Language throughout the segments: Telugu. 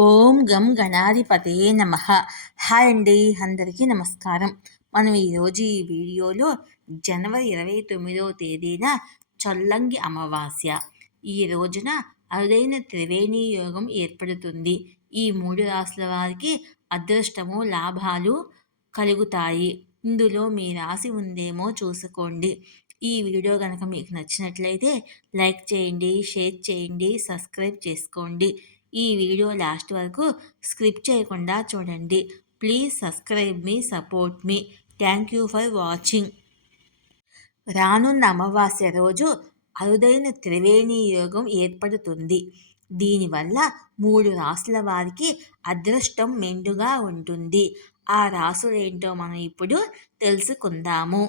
ఓం గం గణాధిపతే నమ. హాయ్ అండి అందరికీ నమస్కారం. మనం ఈరోజు ఈ వీడియోలో జనవరి ఇరవై తొమ్మిదవ తేదీన చొల్లంగి అమావాస్య. ఈ రోజున అరుదైన త్రివేణి యోగం ఏర్పడుతుంది. ఈ మూడు రాశుల వారికి అదృష్టము లాభాలు కలుగుతాయి. ఇందులో మీ రాసి ఉందేమో చూసుకోండి. ఈ వీడియో కనుక మీకు నచ్చినట్లయితే లైక్ చేయండి షేర్ చేయండి సబ్స్క్రైబ్ చేసుకోండి. ఈ వీడియో లాస్ట్ వరకు స్క్రిప్ట్ చేయకుండా చూడండి. ప్లీజ్ సబ్స్క్రైబ్ మీ support me. Thank you for watching. రానున్న అమావాస్య రోజు అరుదైన త్రివేణి యోగం ఏర్పడుతుంది. దీనివల్ల మూడు రాసుల వారికి అదృష్టం మెండుగా ఉంటుంది. ఆ రాసులు ఏంటో మనం ఇప్పుడు తెలుసుకుందాము.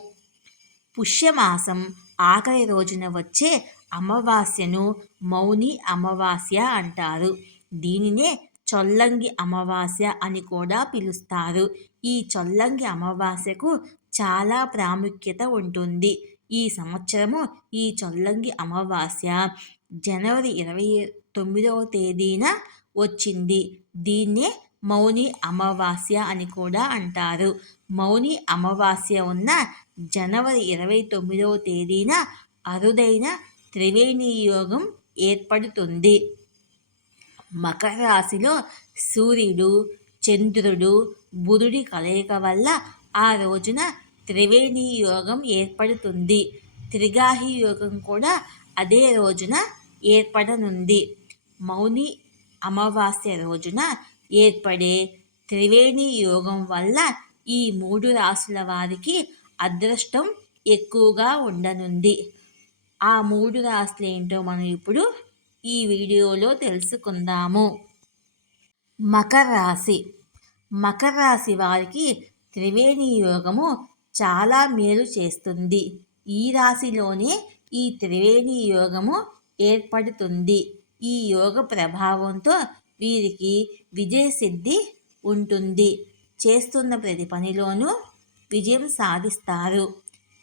పుష్యమాసం ఆఖరి రోజున వచ్చే అమావాస్యను మౌని అమావాస్య అంటారు. దీనినే చొల్లంగి అమావాస్య అని కూడా పిలుస్తారు. ఈ చొల్లంగి అమావాస్యకు చాలా ప్రాముఖ్యత ఉంటుంది. ఈ సంవత్సరము ఈ చొల్లంగి అమావాస్య జనవరి ఇరవై తొమ్మిదవ తేదీన వచ్చింది. దీన్నే మౌని అమావాస్య అని కూడా అంటారు. మౌని అమావాస్య ఉన్న జనవరి ఇరవై తొమ్మిదవ తేదీన అరుదైన త్రివేణి యోగం ఏర్పడుతుంది. మకర రాశిలో సూర్యుడు చంద్రుడు బుధుడి కలయిక వల్ల ఆ రోజున త్రివేణి యోగం ఏర్పడుతుంది. త్రిగాహి యోగం కూడా అదే రోజున ఏర్పడనుంది. మౌని అమావాస్య రోజున ఏర్పడే త్రివేణి యోగం వల్ల ఈ మూడు రాసుల వారికి అదృష్టం ఎక్కువగా ఉండనుంది. ఆ మూడు రాశులు ఏంటో మనం ఇప్పుడు ఈ వీడియోలో తెలుసుకుందాము. మకర రాశి. మకర రాశి వారికి త్రివేణి యోగము చాలా మేలు చేస్తుంది. ఈ రాశిలోనే ఈ త్రివేణి యోగము ఏర్పడుతుంది. ఈ యోగ ప్రభావంతో వీరికి విజయసిద్ధి ఉంటుంది. చేస్తున్న ప్రతి పనిలోనూ విజయం సాధిస్తారు.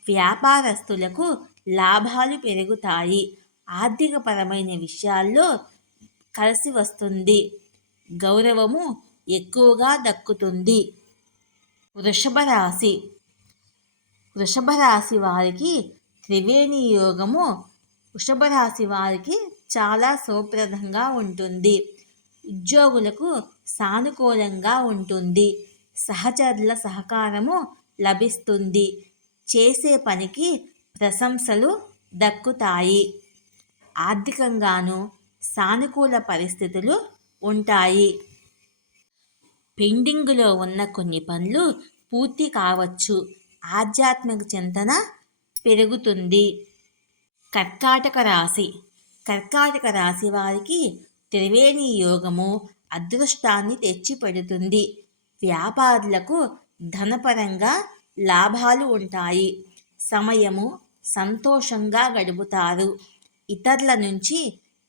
వ్యాపారస్తులకు లాభాలు పెరుగుతాయి. ఆర్థికపరమైన విషయాల్లో కలిసి వస్తుంది. గౌరవము ఎక్కువగా దక్కుతుంది. వృషభ రాశి. వృషభ రాశి వారికి త్రివేణి యోగము వృషభ రాశి వారికి చాలా సుప్రదంగా ఉంటుంది. ఉద్యోగులకు సానుకూలంగా ఉంటుంది. సహచరుల సహకారము లభిస్తుంది. చేసే పనికి ప్రశంసలు దక్కుతాయి. ఆర్థికంగాను సానుకూల పరిస్థితులు ఉంటాయి. పెండింగ్లో ఉన్న కొన్ని పనులు పూర్తి కావచ్చు. ఆధ్యాత్మిక చింతన పెరుగుతుంది. కర్కాటక రాశి. కర్కాటక రాశి వారికి త్రివేణి యోగము అదృష్టాన్ని తెచ్చిపెడుతుంది. వ్యాపారులకు ధనపరంగా లాభాలు ఉంటాయి. సమయము సంతోషంగా గడుపుతారు. ఇతరుల నుంచి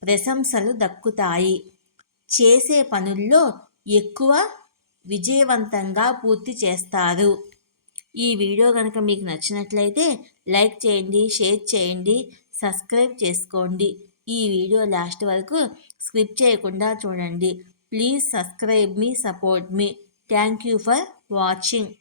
ప్రశంసలు దక్కుతాయి. చేసే పనుల్లో ఎక్కువ విజయవంతంగా పూర్తి చేస్తారు. ఈ వీడియో కనుక మీకు నచ్చినట్లయితే లైక్ చేయండి షేర్ చేయండి సబ్స్క్రైబ్ చేసుకోండి. ఈ వీడియో లాస్ట్ వరకు స్క్రిప్ట్ చేయకుండా చూడండి. ప్లీజ్ సబ్స్క్రైబ్ మీ support me. Thank you for watching.